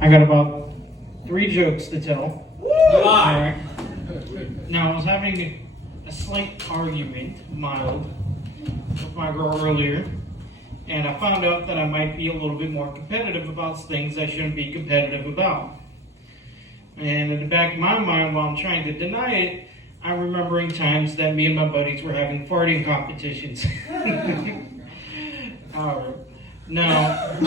I got about 3 jokes to tell. Alright. Now, I was having a slight argument, mild, with my girl earlier, and I found out that I might be a little bit more competitive about things I shouldn't be competitive about. And in the back of my mind, while I'm trying to deny it, I'm remembering times that me and my buddies were having farting competitions. Alright. Now,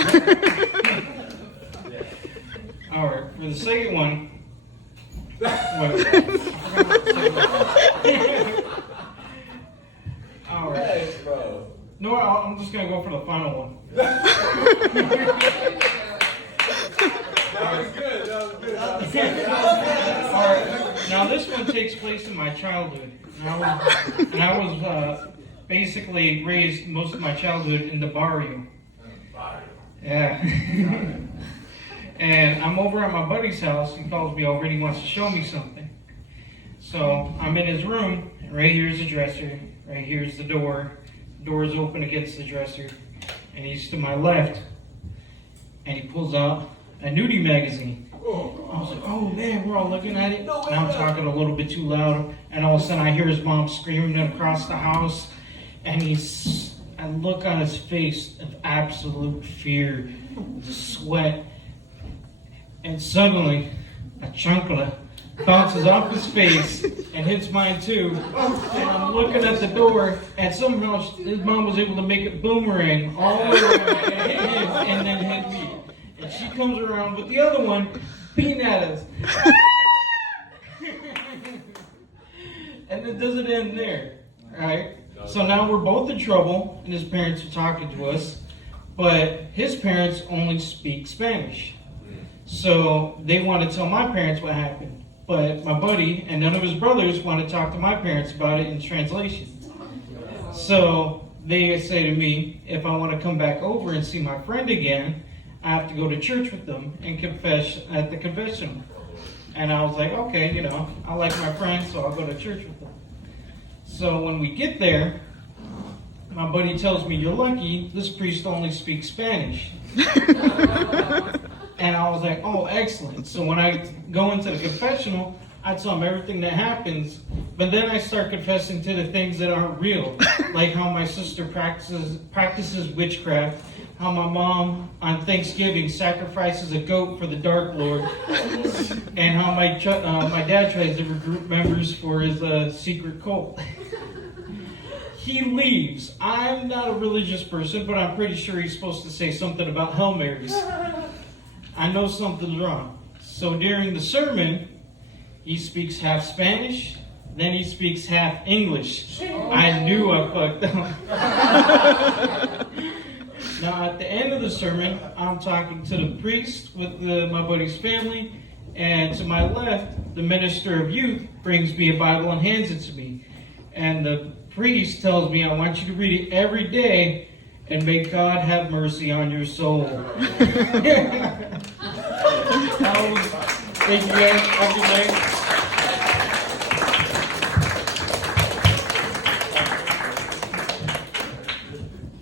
alright, for the second one, alright. No, I'm just gonna go for the final one. That was good. Alright, now this one takes place in my childhood. And I was basically raised most of my childhood in the barrio. Yeah. And I'm over at my buddy's house. He calls me over and he wants to show me something. So I'm in his room, and right here's the dresser. Right here's the door. The door is open against the dresser. And he's to my left. And he pulls out a nudie magazine. I was like, oh man, we're all looking at it. And I'm talking a little bit too loud. And all of a sudden I hear his mom screaming across the house. And I look on his face of absolute fear, the sweat. And suddenly, a chancla bounces off his face and hits mine too. And I'm looking at the door, and somehow his mom was able to make it boomerang all the way around and hit him and then hit me. And she comes around with the other one, beating at us. And it doesn't end there, right? So now we're both in trouble, and his parents are talking to us, but his parents only speak Spanish. So they want to tell my parents what happened. But my buddy and none of his brothers want to talk to my parents about it in translation. So they say to me, if I want to come back over and see my friend again, I have to go to church with them and confess at the confessional. And I was like, okay, I like my friend, so I'll go to church with them. So when we get there, my buddy tells me, you're lucky, this priest only speaks Spanish. And I was like, oh, excellent. So when I go into the confessional, I tell him everything that happens, but then I start confessing to the things that aren't real, like how my sister practices witchcraft, how my mom on Thanksgiving sacrifices a goat for the Dark Lord, and how my dad tries to recruit members for his secret cult. He leaves. I'm not a religious person, but I'm pretty sure he's supposed to say something about Hail Marys. I know something's wrong. So during the sermon, he speaks half Spanish, then he speaks half English. I knew I fucked up. Now at the end of the sermon, I'm talking to the priest with my buddy's family, and to my left, the minister of youth brings me a Bible and hands it to me. And the priest tells me, I want you to read it every day, and may God have mercy on your soul. Thank you guys. Have a good night.